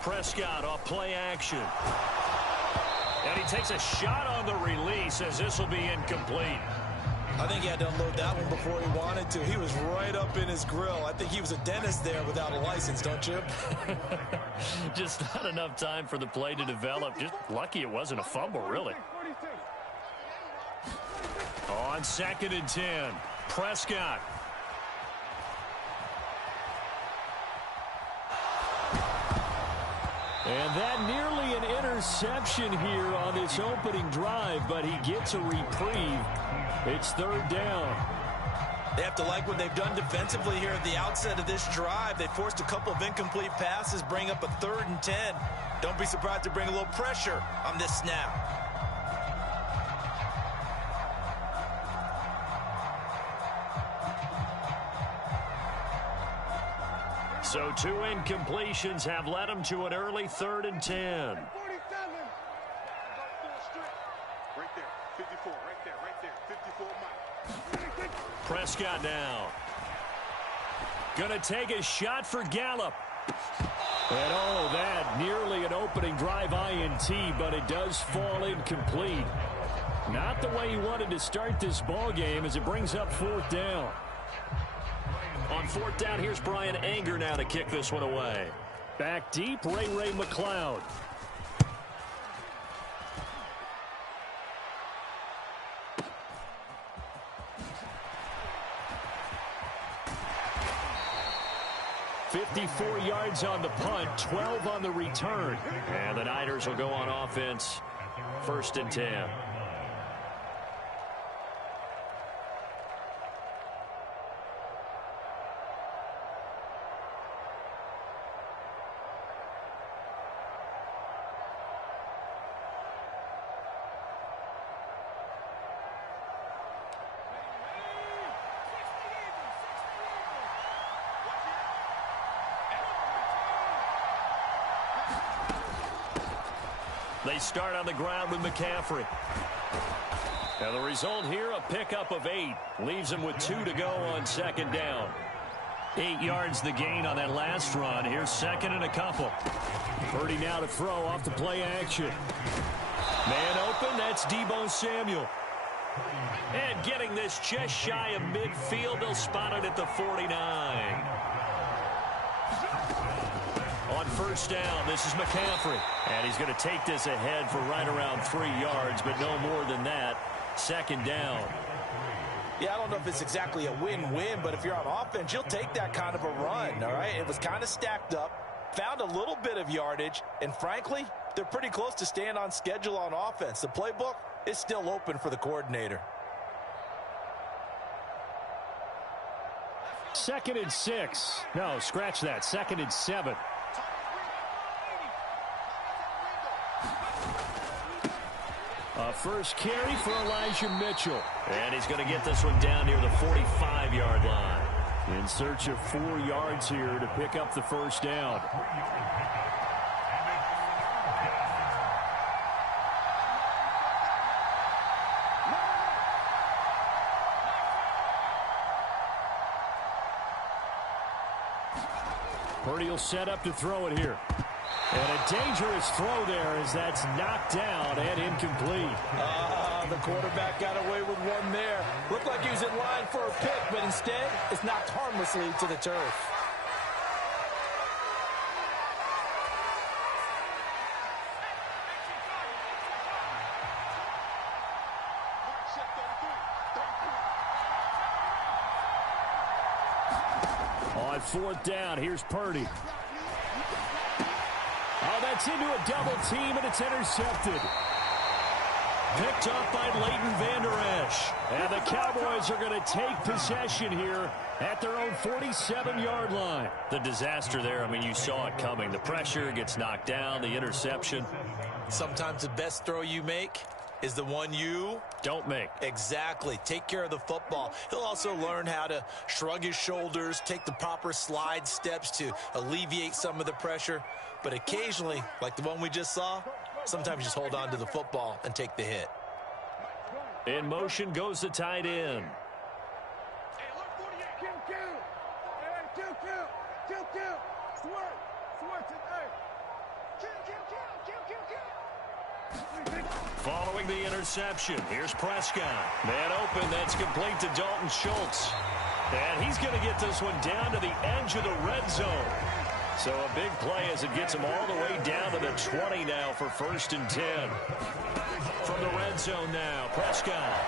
Prescott off play action. And he takes a shot on the release as this will be incomplete. I think he had to unload that one before he wanted to. He was right up in his grill. I think he was a dentist there without a license, don't you? Just not enough time for the play to develop. Just lucky it wasn't a fumble, really. On 2nd and 10, Prescott. And that nearly an interception here on this opening drive, but he gets a reprieve. It's 3rd down. They have to like what they've done defensively here at the outset of this drive. They forced a couple of incomplete passes, bring up a 3rd and 10. Don't be surprised to bring a little pressure on this snap. So 2 incompletions have led him to an early 3rd and 10. Right there, 54, right there, 54 Mike. Prescott now. Gonna take a shot for Gallup. And oh, that nearly an opening drive INT, but it does fall incomplete. Not the way he wanted to start this ball game as it brings up 4th down. On 4th down, here's Brian Anger now to kick this one away. Back deep, Ray McLeod. $54 yards on the punt, 12 on the return. And the Niners will go on offense, 1st and 10. They start on the ground with McCaffrey. And the result here, a pickup of 8. Leaves him with 2 to go on 2nd down. 8 yards the gain on that last run. Here's 2nd and a couple. Purdy now to throw off the play action. Man open, that's Deebo Samuel. And getting this just shy of midfield, they'll spot it at the 49. On 1st down, this is McCaffrey. And he's going to take this ahead for right around 3 yards, but no more than that. 2nd down. Yeah, I don't know if it's exactly a win-win, but if you're on offense, you'll take that kind of a run, all right? It was kind of stacked up, found a little bit of yardage, and frankly, they're pretty close to staying on schedule on offense. The playbook is still open for the coordinator. 2nd and 6. No, scratch that. 2nd and 7. First carry for Elijah Mitchell. And he's going to get this one down near the 45-yard line. In search of 4 yards here to pick up the 1st down. Purdy will set up to throw it here. And a dangerous throw there as that's knocked down and incomplete. The quarterback got away with one there. Looked like he was in line for a pick, but instead it's knocked harmlessly to the turf. On 4th down, here's Purdy. Oh, that's into a double team, and it's intercepted. Picked up by Leighton Vander Esch. And the Cowboys are going to take possession here at their own 47-yard line. The disaster there, I mean, you saw it coming. The pressure gets knocked down, the interception. Sometimes the best throw you make is the one you don't make. Exactly. Take care of the football. He'll also learn how to shrug his shoulders, take the proper slide steps to alleviate some of the pressure. But occasionally, like the one we just saw, sometimes just hold on to the football and take the hit. In motion goes the tight end. Following the interception, here's Prescott. Man open, that's complete to Dalton Schultz. And he's going to get this one down to the edge of the red zone. So a big play as it gets him all the way down to the 20 now for 1st and 10. From the red zone now, Prescott.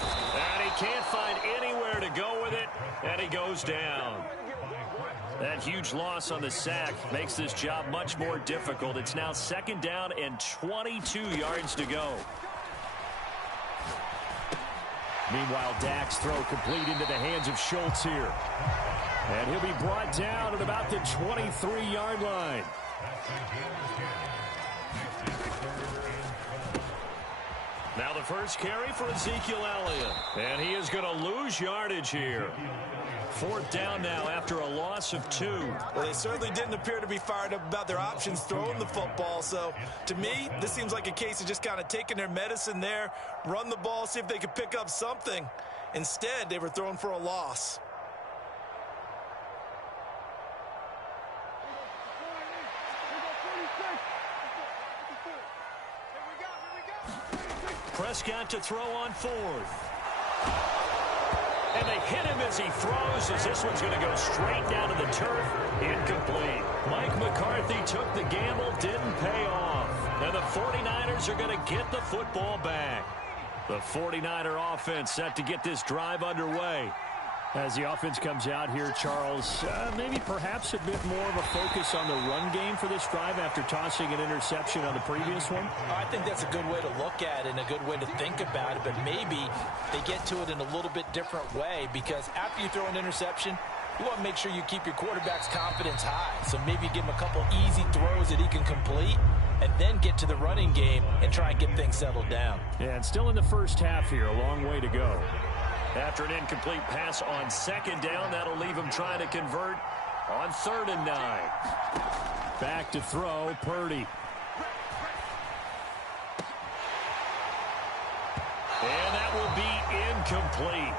And he can't find anywhere to go with it, and he goes down. That huge loss on the sack makes this job much more difficult. It's now 2nd down and 22 yards to go. Meanwhile, Dak's throw complete into the hands of Schultz here. And he'll be brought down at about the 23-yard line. Now the first carry for Ezekiel Elliott. And he is going to lose yardage here. 4th down now after a loss of 2. Well, they certainly didn't appear to be fired up about their options throwing the football. So, to me, this seems like a case of just kind of taking their medicine there, run the ball, see if they could pick up something. Instead, they were throwing for a loss. Prescott to throw on 4th. And they hit him as he throws, as this one's going to go straight down to the turf. Incomplete. Mike McCarthy took the gamble, didn't pay off. And the 49ers are going to get the football back. The 49er offense set to get this drive underway. As the offense comes out here, Charles, maybe perhaps a bit more of a focus on the run game for this drive after tossing an interception on the previous one? I think that's a good way to look at it and a good way to think about it, but maybe they get to it in a little bit different way, because after you throw an interception, you want to make sure you keep your quarterback's confidence high. So maybe give him a couple easy throws that he can complete and then get to the running game and try and get things settled down. Yeah, and still in the first half here, a long way to go. After an incomplete pass on 2nd down, that'll leave him trying to convert on 3rd and 9. Back to throw, Purdy. And that will be incomplete.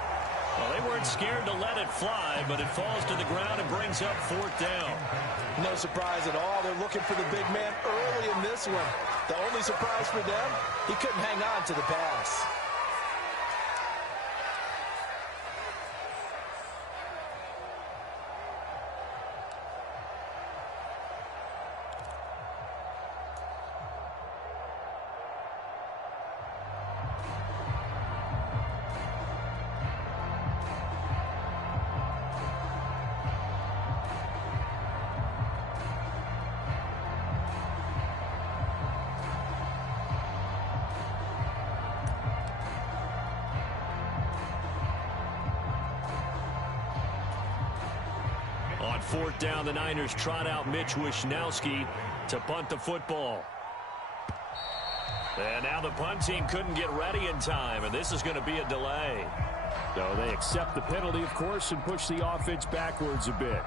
Well, they weren't scared to let it fly, but it falls to the ground and brings up 4th down. No surprise at all. They're looking for the big man early in this one. The only surprise for them, he couldn't hang on to the pass. On 4th down, the Niners trot out Mitch Wishnowski to punt the football. And now the punt team couldn't get ready in time, and this is going to be a delay. So they accept the penalty, of course, and push the offense backwards a bit.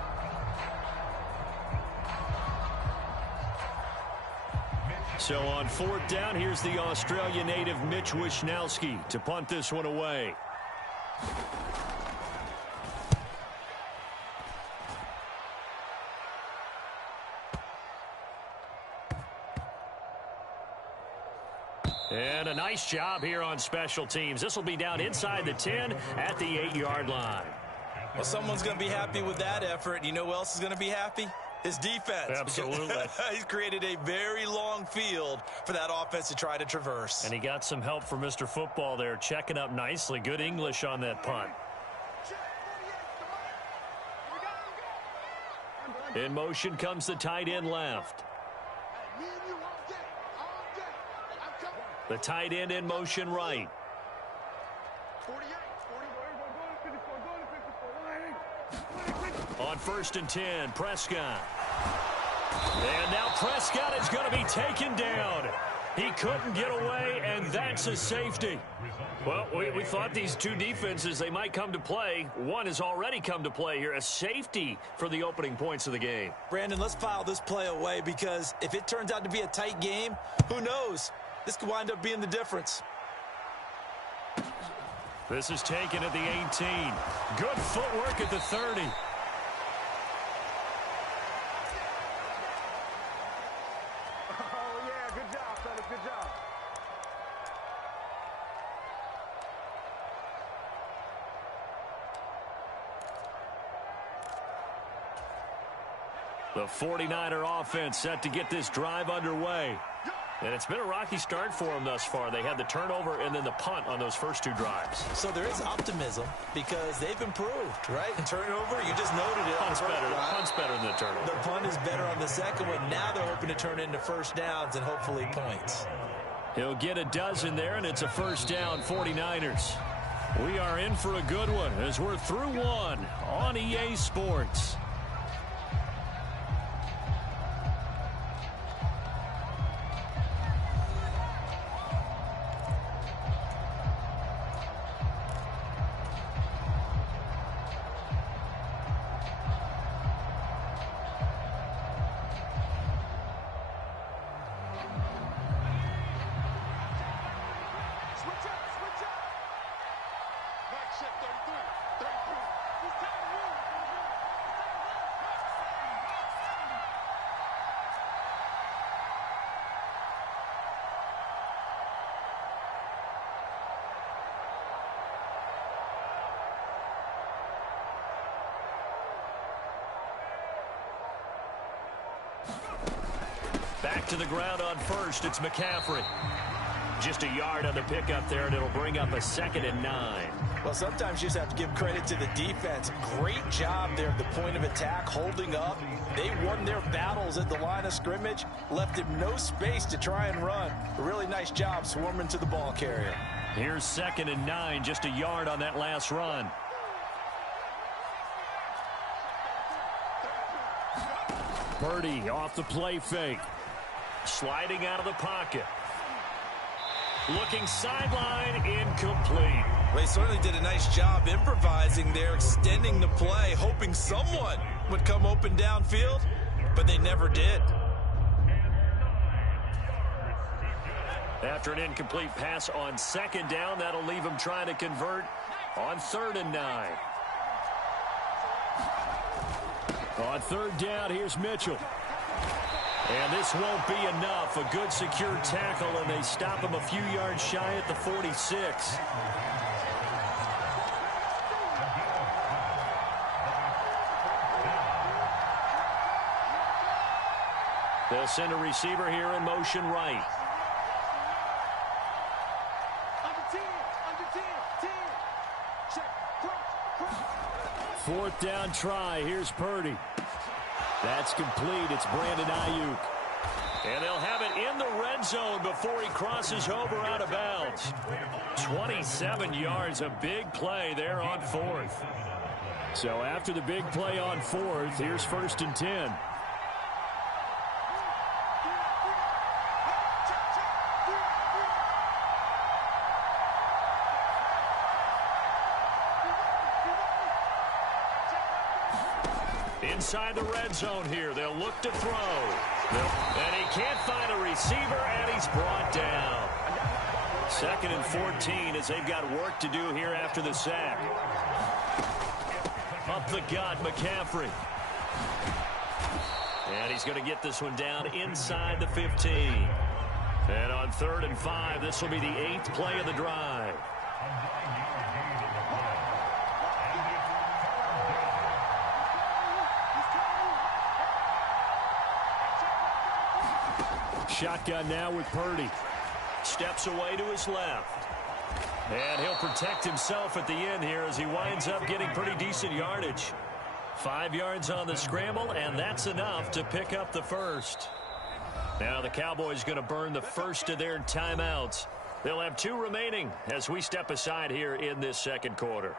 So on 4th down, here's the Australia native Mitch Wishnowski to punt this one away. And a nice job here on special teams. This will be down inside the 10 at the 8-yard line. Well, someone's going to be happy with that effort. You know who else is going to be happy? His defense. Absolutely. He's created a very long field for that offense to try to traverse. And he got some help from Mr. Football there, checking up nicely. Good English on that punt. In motion comes the tight end left. The tight end in motion right. On 1st and 10, Prescott. And now Prescott is going to be taken down. He couldn't get away, and that's a safety. Well, we thought these two defenses, they might come to play. One has already come to play here, a safety for the opening points of the game. Brandon, let's file this play away, because if it turns out to be a tight game, who knows? This could wind up being the difference. This is taken at the 18. Good footwork at the 30. fellas. Good job. The 49er offense set to get this drive underway. And it's been a rocky start for them thus far. They had the turnover and then the punt on those first two drives. So there is optimism because they've improved, right? Turnover, you just noted it. Punt's better than the turnover. The punt is better on the second one. Now they're hoping to turn into first downs and hopefully points. He'll get a dozen there, and it's a first down, 49ers. We are in for a good one as we're through one on EA Sports. Back to the ground on first. It's McCaffrey. Just a yard on the pickup there, and it'll bring up a 2nd and 9. Well, sometimes you just have to give credit to the defense. Great job there at the point of attack, holding up. They won their battles at the line of scrimmage, left him no space to try and run. A really nice job swarming to the ball carrier. Here's 2nd and 9, just a yard on that last run. Purdy off the play fake. Sliding out of the pocket. Looking sideline, incomplete. Well, they certainly did a nice job improvising there, extending the play, hoping someone would come open downfield, but they never did. After an incomplete pass on 2nd down, that'll leave him trying to convert on 3rd and 9. On 3rd down, here's Mitchell. And this won't be enough. A good secure tackle, and they stop him a few yards shy at the 46. They'll send a receiver here in motion right. Fourth down try. Here's Purdy. That's complete. It's Brandon Ayuk. And they'll have it in the red zone before he crosses over out of bounds. 27 yards, a big play there on 4th. So after the big play on 4th, here's 1st and 10. Inside the red zone here. They'll look to throw. And he can't find a receiver, and he's brought down. 2nd and 14 as they've got work to do here after the sack. Up the gut, McCaffrey. And he's going to get this one down inside the 15. And on 3rd and 5, this will be the 8th play of the drive. Shotgun now with Purdy. Steps away to his left. And he'll protect himself at the end here as he winds up getting pretty decent yardage. 5 yards on the scramble, and that's enough to pick up the first. Now the Cowboys going to burn the first of their timeouts. They'll have 2 remaining as we step aside here in this second quarter.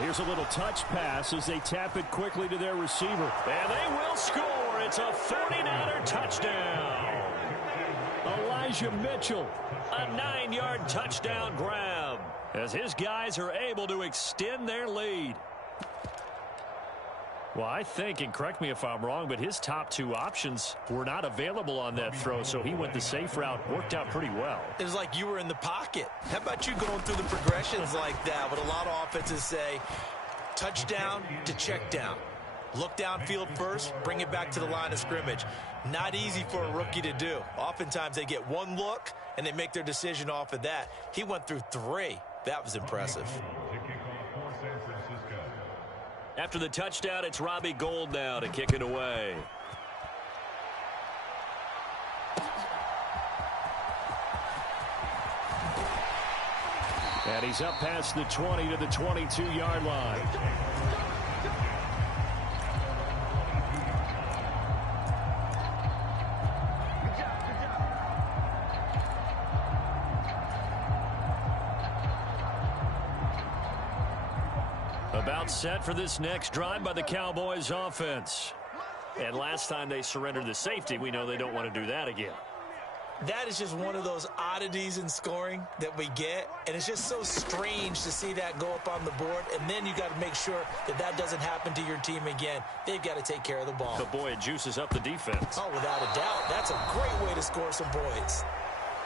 Here's a little touch pass as they tap it quickly to their receiver. And they will score. It's a 49er touchdown. Elijah Mitchell, a 9-yard touchdown grab as his guys are able to extend their lead. Well, I think, and correct me if I'm wrong, but his top two options were not available on that throw, so he went the safe route. Worked out pretty well. It was like you were in the pocket. How about you going through the progressions like that? What a lot of offenses say, touchdown to check down. Look downfield first, bring it back to the line of scrimmage. Not easy for a rookie to do. Oftentimes they get one look, and they make their decision off of that. He went through 3. That was impressive. After the touchdown, it's Robbie Gould now to kick it away. And he's up past the 20 to the 22-yard line. About set for this next drive by the Cowboys offense. And last time they surrendered the safety, we know they don't want to do that again. That is just one of those oddities in scoring that we get, and it's just so strange to see that go up on the board, and then you got to make sure that that doesn't happen to your team again. They've got to take care of the ball. But boy, it juices up the defense. Oh, without a doubt. That's a great way to score some points.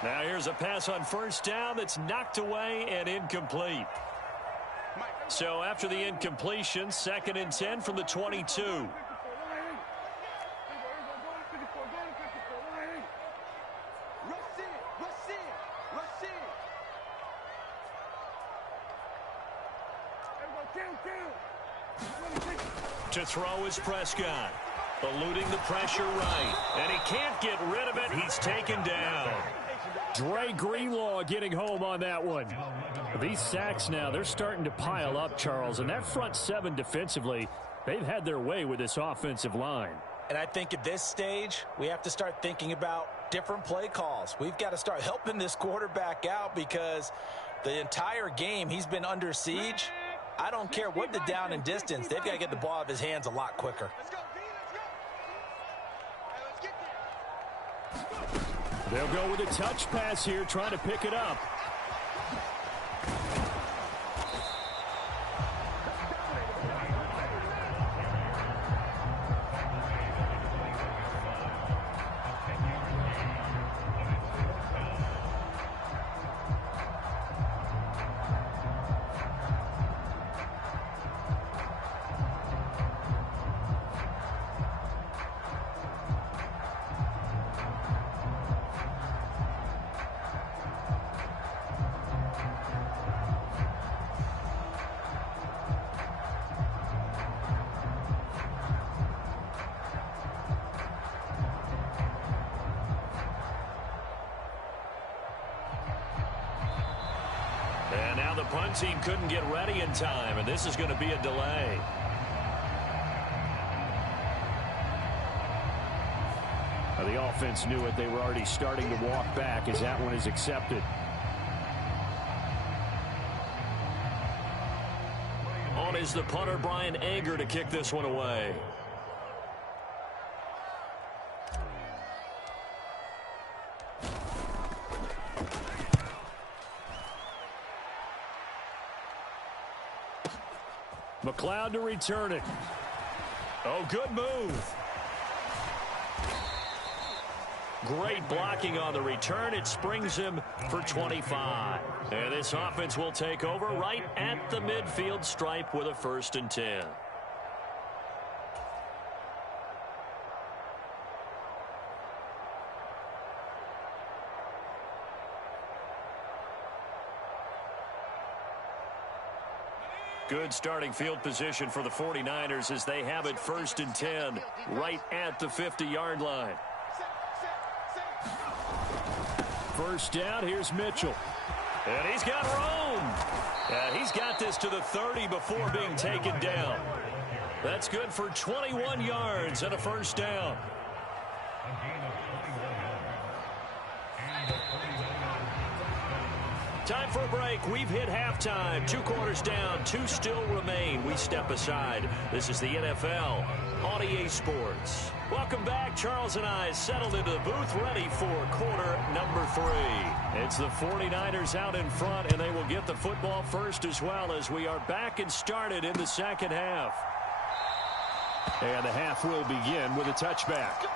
Now here's a pass on first down that's knocked away and incomplete. So after the incompletion, 2nd and 10 from the 22. To throw is Prescott, eluding the pressure right, and he can't get rid of it. He's taken down. Dre Greenlaw getting home on that one. These sacks now, they're starting to pile up, Charles, and that front 7 defensively, they've had their way with this offensive line. And I think at this stage, we have to start thinking about different play calls. We've got to start helping this quarterback out because the entire game he's been under siege. I don't care what the down and distance, they've got to get the ball out of his hands a lot quicker. They'll go with a touch pass here, trying to pick it up. And now the punt team couldn't get ready in time, and this is going to be a delay. Now the offense knew it. They were already starting to walk back as that one is accepted. On is the punter, Brian Ager, to kick this one away. McLeod to return it. Oh, good move. Great blocking on the return. It springs him for 25. And this offense will take over right at the midfield stripe with a 1st and 10. Good starting field position for the 49ers as they have it 1st and 10 right at the 50-yard line. First down, here's Mitchell. And he's got room. And he's got this to the 30 before being taken down. That's good for 21 yards and a 1st down. Time for a break. We've hit halftime. 2 quarters down. 2 still remain. We step aside. This is the NFL on EA Sports. Welcome back. Charles and I settled into the booth, ready for quarter number 3. It's the 49ers out in front, and they will get the football first as well, as we are back and started in the second half. And the half will begin with a touchback.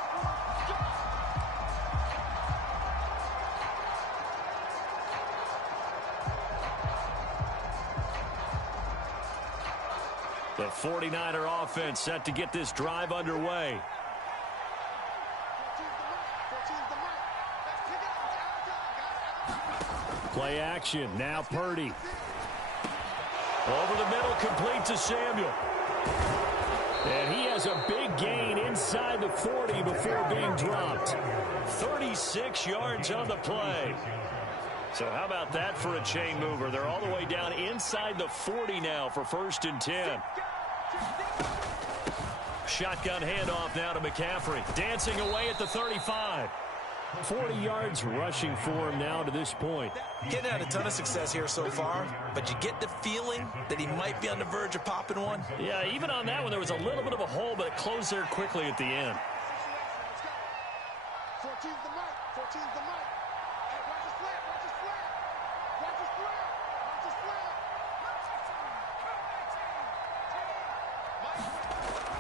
The 49er offense set to get this drive underway. Play action. Now Purdy. Over the middle, complete to Samuel. And he has a big gain inside the 40 before being dropped. 36 yards on the play. So how about that for a chain mover? They're all the way down inside the 40 now for 1st and 10. Shotgun handoff now to McCaffrey. Dancing away at the 35. 40 yards rushing for him now to this point. Getting had a ton of success here so far, but you get the feeling that he might be on the verge of popping one. Yeah, even on that one, there was a little bit of a hole, but it closed there quickly at the end. 14's the mic. 14's the mic. Hey, watch his flat. Watch his flat. Watch his flat. Watch his flat.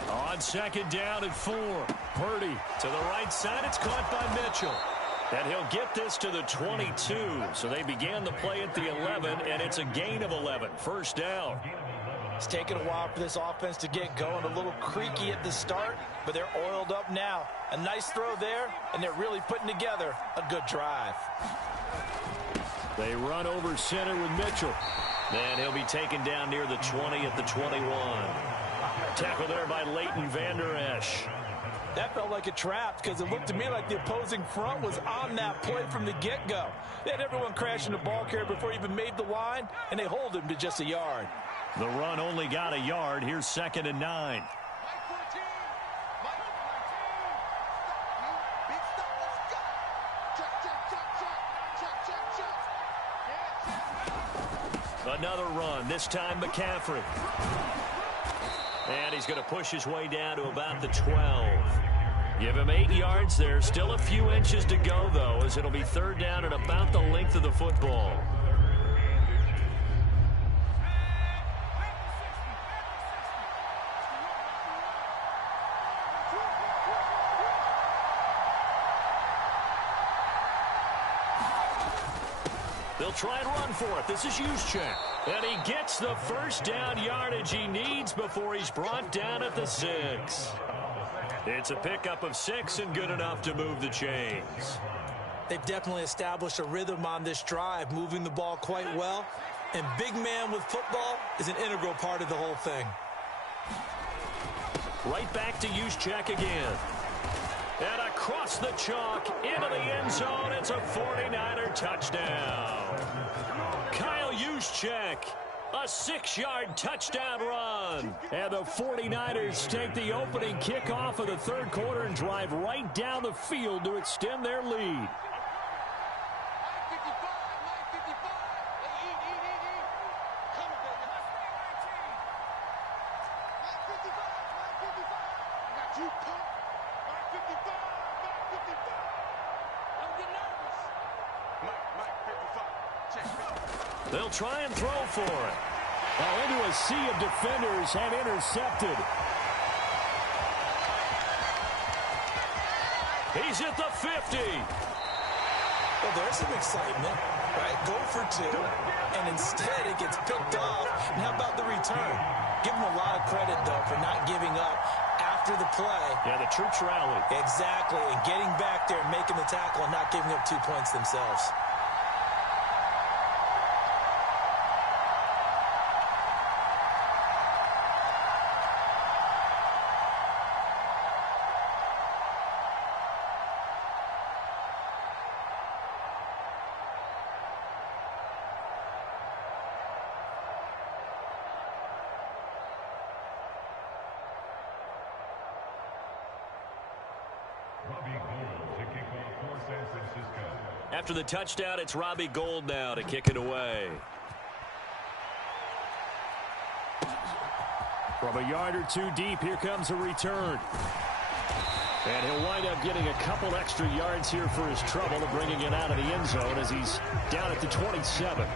On 2nd down and 4. Purdy to the right side. It's caught by Mitchell. And he'll get this to the 22. So they began the play at the 11, and it's a gain of 11. 1st down. It's taken a while for this offense to get going. A little creaky at the start, but they're oiled up now. A nice throw there, and they're really putting together a good drive. They run over center with Mitchell. And he'll be taken down near the 20 at the 21. Tackle there by Leighton Vander Esch. That felt like a trap because it looked to me like the opposing front was on that play from the get-go. They had everyone crashing the ball carrier before he even made the line, and they hold him to just a yard. The run only got a yard. Here's 2nd and 9. Another run, this time McCaffrey. And he's going to push his way down to about the 12. Give him 8 yards there. Still a few inches to go, though, as it'll be 3rd down at about the length of the football. They'll try and run for it. This is Juszczyk. And he gets the 1st down yardage he needs before he's brought down at the 6. It's a pickup of 6 and good enough to move the chains. They've definitely established a rhythm on this drive, moving the ball quite well. And big man with football is an integral part of the whole thing. Right back to Juszczyk again. And across the chalk, into the end zone, it's a 49er touchdown. Kyle Juszczyk, a 6-yard touchdown run. And the 49ers take the opening kickoff of the 3rd quarter and drive right down the field to extend their lead. They'll try and throw for it. Now into a sea of defenders and intercepted. He's at the 50. Well, there's some excitement, right? Go for 2, and instead it gets picked off. And how about the return? Give him a lot of credit, though, for not giving up after the play. Yeah, the troops rallied. Exactly, and getting back there and making the tackle and not giving up 2 points themselves. To kick off for San Francisco. After the touchdown, it's Robbie Gould now to kick it away. From a yard or two deep, here comes a return. And he'll wind up getting a couple extra yards here for his trouble of bringing it out of the end zone as he's down at the 27.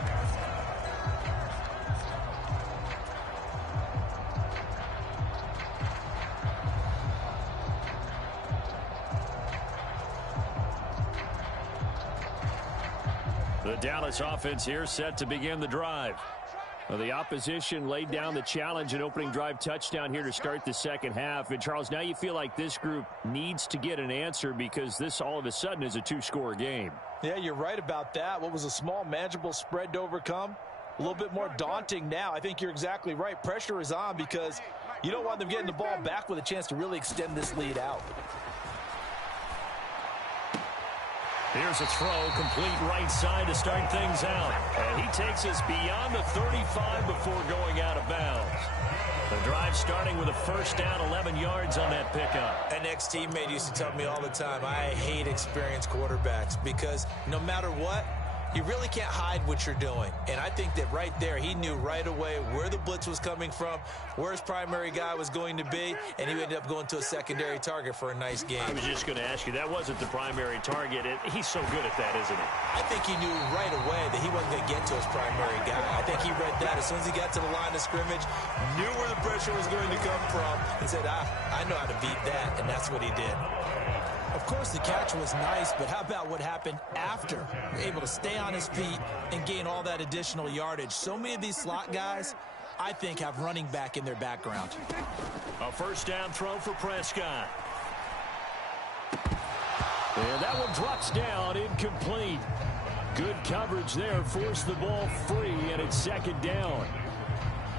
The Dallas offense here set to begin the drive. Well, the opposition laid down the challenge and opening drive touchdown here to start the second half. And, Charles, now you feel like this group needs to get an answer because this all of a sudden is a two-score game. Yeah, you're right about that. What was a small, manageable spread to overcome? A little bit more daunting now. I think you're exactly right. Pressure is on because you don't want them getting the ball back with a chance to really extend this lead out. Here's a throw, complete right side to start things out. And he takes us beyond the 35 before going out of bounds. The drive starting with a first down, 11 yards on that pickup. An ex-teammate used to tell me all the time, I hate experienced quarterbacks because no matter what, you really can't hide what you're doing. And I think that right there, he knew right away where the blitz was coming from, where his primary guy was going to be, and he ended up going to a secondary target for a nice game. I was just going to ask you, that wasn't the primary target. He's so good at that, isn't he? I think he knew right away that he wasn't going to get to his primary guy. I think he read that as soon as he got to the line of scrimmage, knew where the pressure was going to come from, and said, I know how to beat that, and that's what he did. Of course, the catch was nice, but how about what happened after? Able to stay on his feet and gain all that additional yardage. So many of these slot guys, I think, have running back in their background. A first down throw for Prescott. And that one drops down, incomplete. Good coverage there, forced the ball free, and it's second down.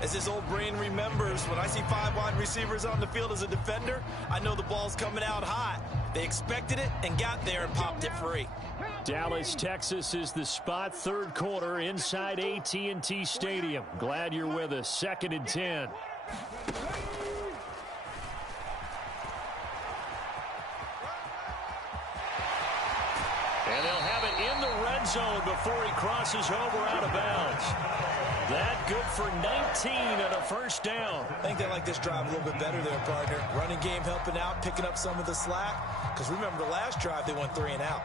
As his old brain remembers, when I see 5 wide receivers on the field as a defender, I know the ball's coming out hot. They expected it and got there and popped it free. Dallas, Texas is the spot, third quarter inside AT&T Stadium. Glad you're with us. 2nd and 10. And they'll have it in the red zone before he crosses over out of bounds. That good for 19 and a first down. I think they like this drive a little bit better there, partner. Running game helping out, picking up some of the slack. Because remember, the last drive, they went 3 and out.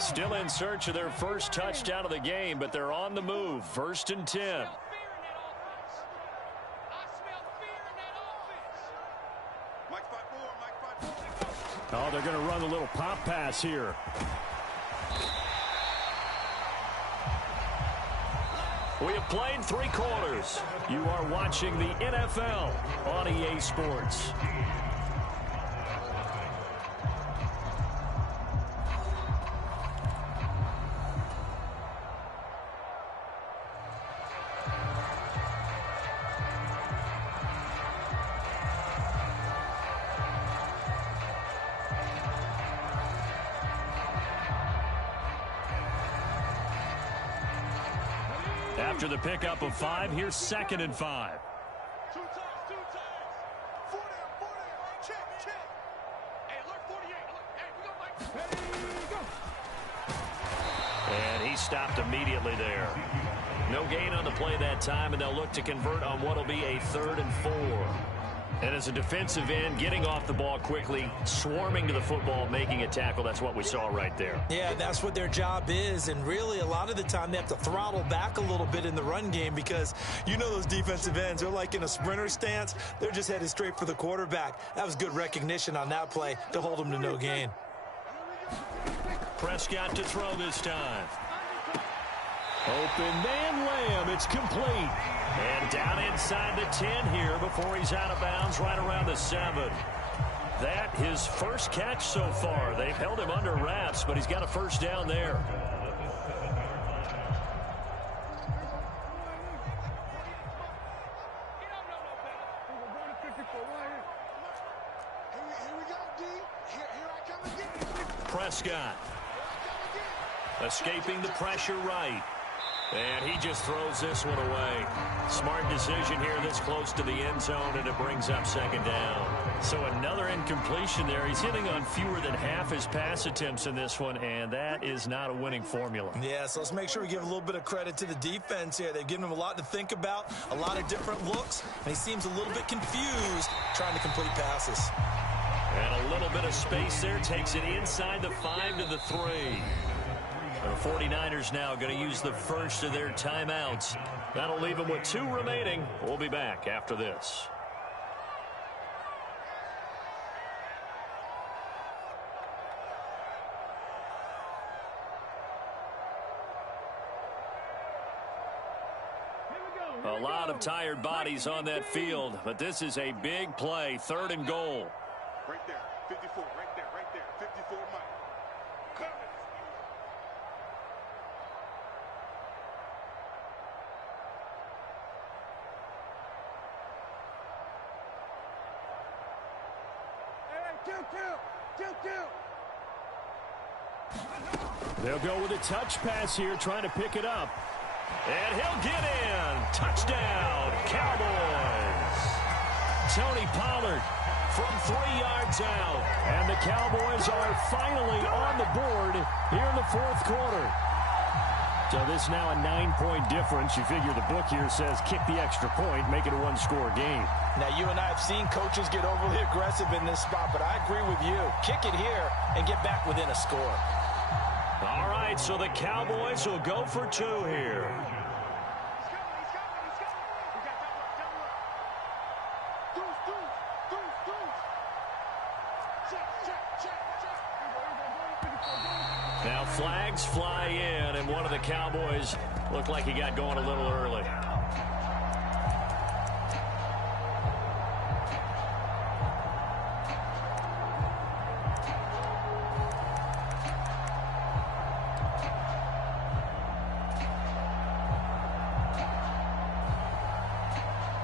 Still in search of their first touchdown of the game, but they're on the move. 1st and 10. Oh, they're going to run a little pop pass here. We have played 3 quarters. You are watching the NFL on EA Sports. After the pickup of 5, here's 2nd and 5. 2 times. 4 down. Check. Hey, look, 48. Look, hey, we go, Mike. And he stopped immediately there. No gain on the play that time, and they'll look to convert on what'll be a 3rd and 4. And as a defensive end, getting off the ball quickly, swarming to the football, making a tackle, that's what we saw right there. Yeah, that's what their job is, and really a lot of the time they have to throttle back a little bit in the run game because you know those defensive ends, they're like in a sprinter stance. They're just headed straight for the quarterback. That was good recognition on that play to hold them to no gain. Prescott to throw this time. Open man Lamb, it's complete. And down inside the 10 here before he's out of bounds right around the 7. That his first catch so far. They've held him under wraps, but he's got a first down there. Prescott escaping the pressure right. And he just throws this one away. Smart decision here this close to the end zone, and it brings up second down. So another incompletion there. He's hitting on fewer than half his pass attempts in this one, and that is not a winning formula. Yeah, so let's make sure we give a little bit of credit to the defense here. They've given him a lot to think about, a lot of different looks, and he seems a little bit confused trying to complete passes. And a little bit of space there takes it inside the 5 to the 3. The 49ers now going to use the first of their timeouts. That'll leave them with 2 remaining. We'll be back after this. A lot of tired bodies on that field, but this is a big play, 3rd and goal. Right there, 54, right there, 54, Mike. Coming. They'll go with a touch pass here, trying to pick it up. And he'll get in. Touchdown, Cowboys. Tony Pollard from 3 yards out. And the Cowboys are finally on the board here in the 4th quarter. So this now a 9-point difference. You figure the book here says kick the extra point, make it a 1-score game. Now, you and I have seen coaches get overly aggressive in this spot, but I agree with you. Kick it here and get back within a score. All right, so the Cowboys will go for 2 here. Now flags fly in, and one of the Cowboys looked like he got going a little early.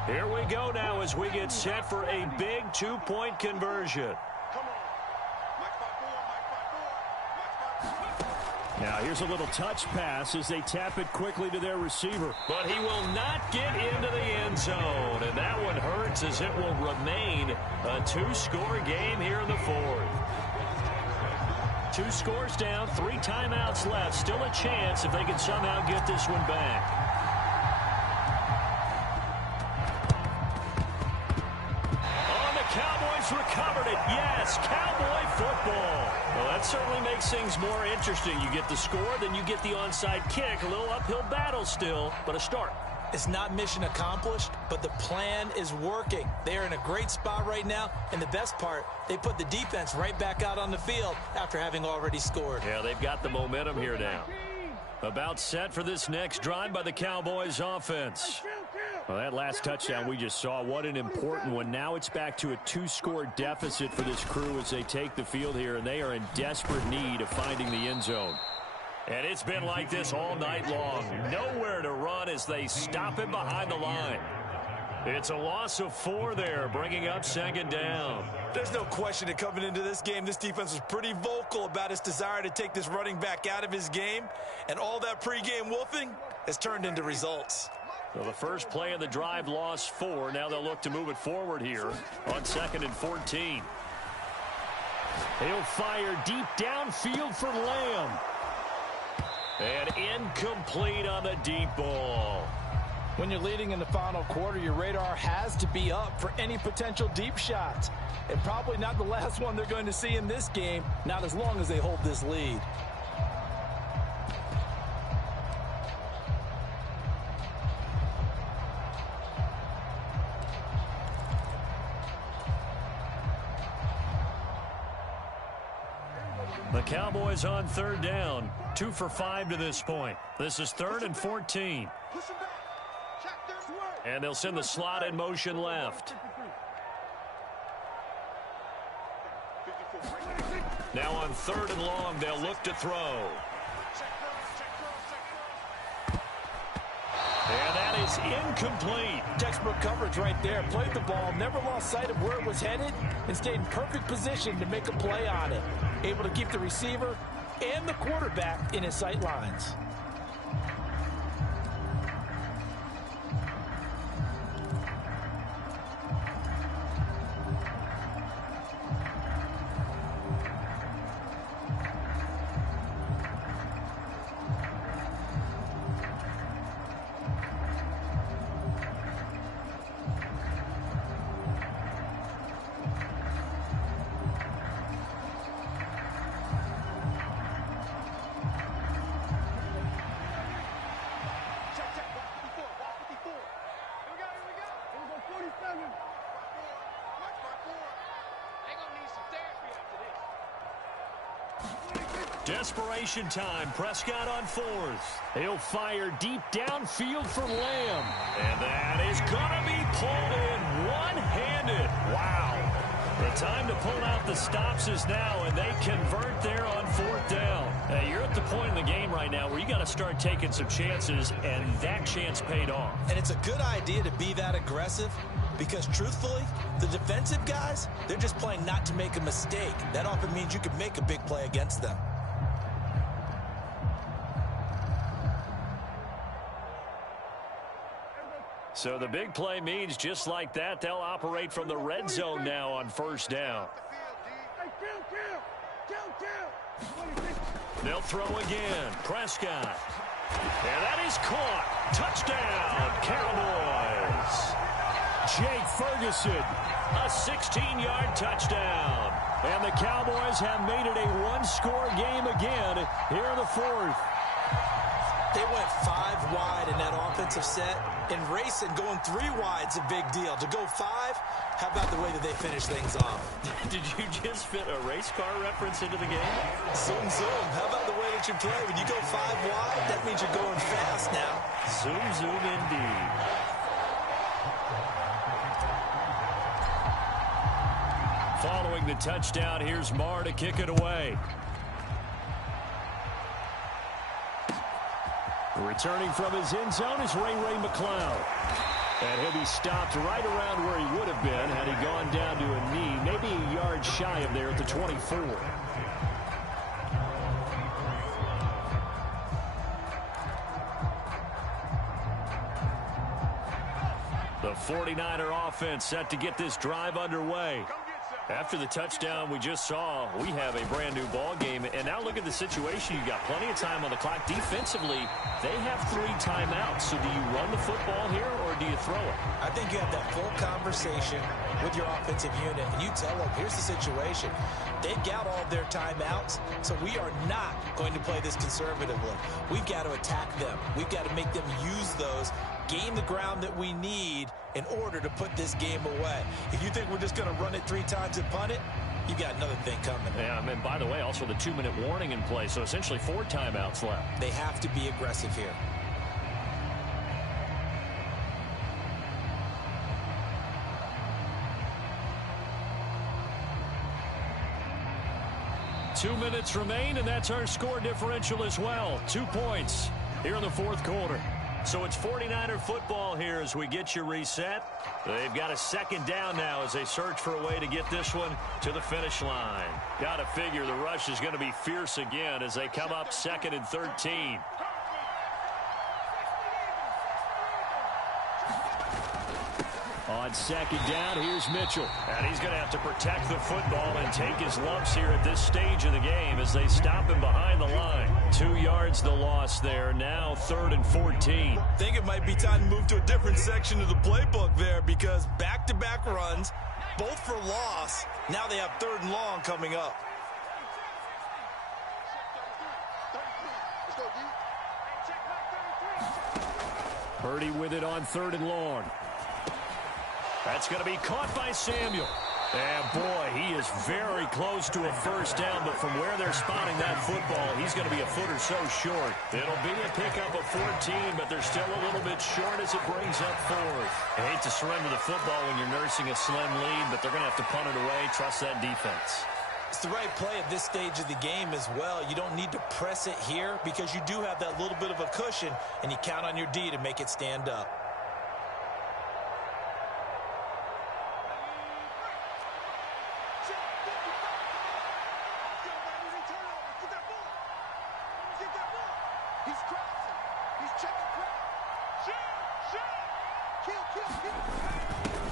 Here we go now as we get set for a big 2-point conversion. Now here's a little touch pass as they tap it quickly to their receiver. But he will not get into the end zone. And that one hurts as it will remain a 2-score game here in the 4th. 2 scores down, 3 timeouts left. Still a chance if they can somehow get this one back. Recovered it. Yes, Cowboy football. Well, that certainly makes things more interesting. You get the score, then you get the onside kick. A little uphill battle still, but a start. It's not mission accomplished, but the plan is working. They're in a great spot right now, and the best part, they put the defense right back out on the field after having already scored. Yeah, they've got the momentum here now. About set for this next drive by the Cowboys offense. Well, that last touchdown we just saw, what an important one. Now it's back to a 2-score deficit for this crew as they take the field here, and they are in desperate need of finding the end zone. And it's been like this all night long. Nowhere to run as they stop it behind the line. It's a loss of 4 there, bringing up second down. There's no question that coming into this game, this defense was pretty vocal about its desire to take this running back out of his game, and all that pregame wolfing has turned into results. So the first play of the drive lost 4. Now they'll look to move it forward here on 2nd and 14. He'll fire deep downfield for Lamb. And incomplete on the deep ball. When you're leading in the final quarter, your radar has to be up for any potential deep shots. And probably not the last one they're going to see in this game, not as long as they hold this lead. The Cowboys on 3rd down. 2 for 5 to this point. This is 3rd and 14. And they'll send the slot in motion left. Now on 3rd and long, they'll look to throw. And that is incomplete. Textbook coverage right there. Played the ball, never lost sight of where it was headed, and stayed in perfect position to make a play on it. Able to keep the receiver and the quarterback in his sight lines. Desperation time. Prescott on fourth. He'll fire deep downfield for Lamb. And that is going to be pulled in one-handed. Wow. The time to pull out the stops is now, and they convert there on fourth down. You're at the point in the game right now where you got to start taking some chances, and that chance paid off. And it's a good idea to be that aggressive because, truthfully, the defensive guys, they're just playing not to make a mistake. That often means you can make a big play against them. So the big play means just like that, they'll operate from the red zone now on first down. They'll throw again. Prescott. And that is caught. Touchdown, Cowboys. Jake Ferguson, a 16-yard touchdown. And the Cowboys have made it a one-score game again here in the fourth. They went 5 wide in that offensive set, and racing going 3 wide's a big deal. To go 5, how about the way that they finish things off? Did you just fit a race car reference into the game? Zoom, zoom. How about the way that you play? When you go 5 wide, that means you're going fast now. Zoom, zoom indeed. Following the touchdown, here's Marr to kick it away. Returning from his end zone is Ray McCloud. And he'll be stopped right around where he would have been had he gone down to a knee, maybe a yard shy of there at the 24. The 49er offense set to get this drive underway. After the touchdown we just saw, we have a brand new ball game. And now look at the situation. You got plenty of time on the clock. Defensively, they have 3 timeouts. So do you run the football here or do you throw it? I think you have that full conversation with your offensive unit, and you tell them, here's the situation. They've got all of their timeouts, so we are not going to play this conservatively. We've got to attack them. We've got to make them use those, gain the ground that we need in order to put this game away. If you think we're just going to run it 3 times and punt it, you got another thing coming. Yeah, and by the way, also the 2-minute warning in play, so essentially 4 timeouts left. They have to be aggressive here. Two minutes remain, and that's our score differential as well. 2 points here in the fourth quarter. So it's 49er football here as we get you reset. They've got a second down now as they search for a way to get this one to the finish line. Got to figure the rush is going to be fierce again as they come up 2nd and 13. On second down, here's Mitchell. And he's going to have to protect the football and take his lumps here at this stage of the game as they stop him behind the line. 2 yards the loss there. Now 3rd and 14. I think it might be time to move to a different section of the playbook there because back-to-back runs, both for loss. Now they have 3rd and long coming up. Purdy with it on 3rd and long. That's going to be caught by Samuel. And, boy, he is very close to a first down, but from where they're spotting that football, he's going to be a foot or so short. It'll be a pickup of 14, but they're still a little bit short as it brings up 4th. I hate to surrender the football when you're nursing a slim lead, but they're going to have to punt it away. Trust that defense. It's the right play at this stage of the game as well. You don't need to press it here because you do have that little bit of a cushion, and you count on your D to make it stand up.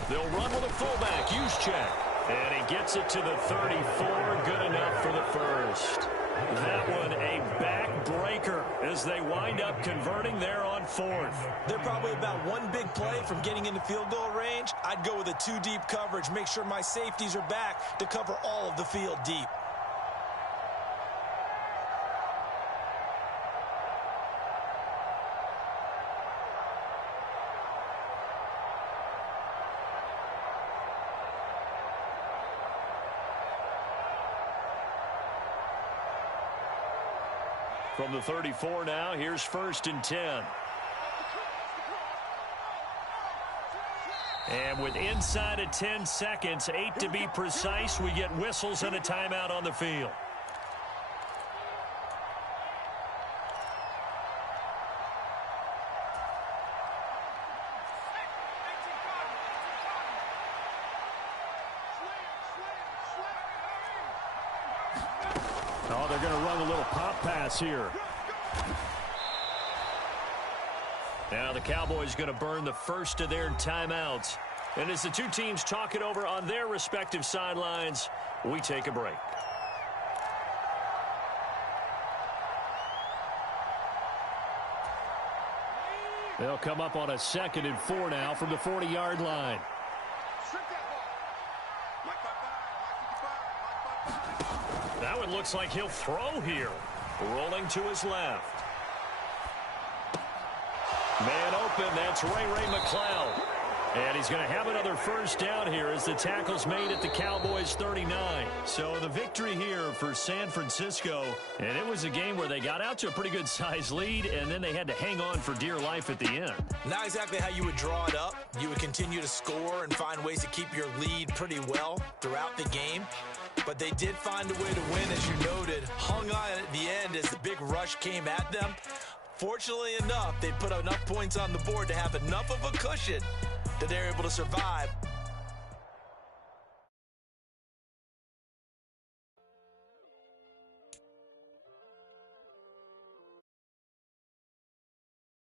They'll run with a fullback, use check. And he gets it to the 34, good enough for the first. That one a backbreaker as they wind up converting there on 4th. They're probably about 1 big play from getting into field goal range. I'd go with a 2 deep coverage, make sure my safeties are back to cover all of the field deep. From the 34 now, here's 1st and 10. And with inside of 10 seconds, 8 to be precise, we get whistles and a timeout on the field. Oh, they're going to run a little pop pass here. Now the Cowboys going to burn the first of their timeouts. And as the two teams talk it over on their respective sidelines, we take a break. They'll come up on a 2nd and 4 now from the 40-yard line. That one looks like he'll throw here. Rolling to his left. Man open, that's Ray McCloud. And he's going to have another first down here as the tackle's made at the Cowboys' 39. So the victory here for San Francisco. And it was a game where they got out to a pretty good size lead, and then they had to hang on for dear life at the end. Not exactly how you would draw it up. You would continue to score and find ways to keep your lead pretty well throughout the game. But they did find a way to win, as you noted. Hung on at the end as the big rush came at them. Fortunately enough, they put enough points on the board to have enough of a cushion that they're able to survive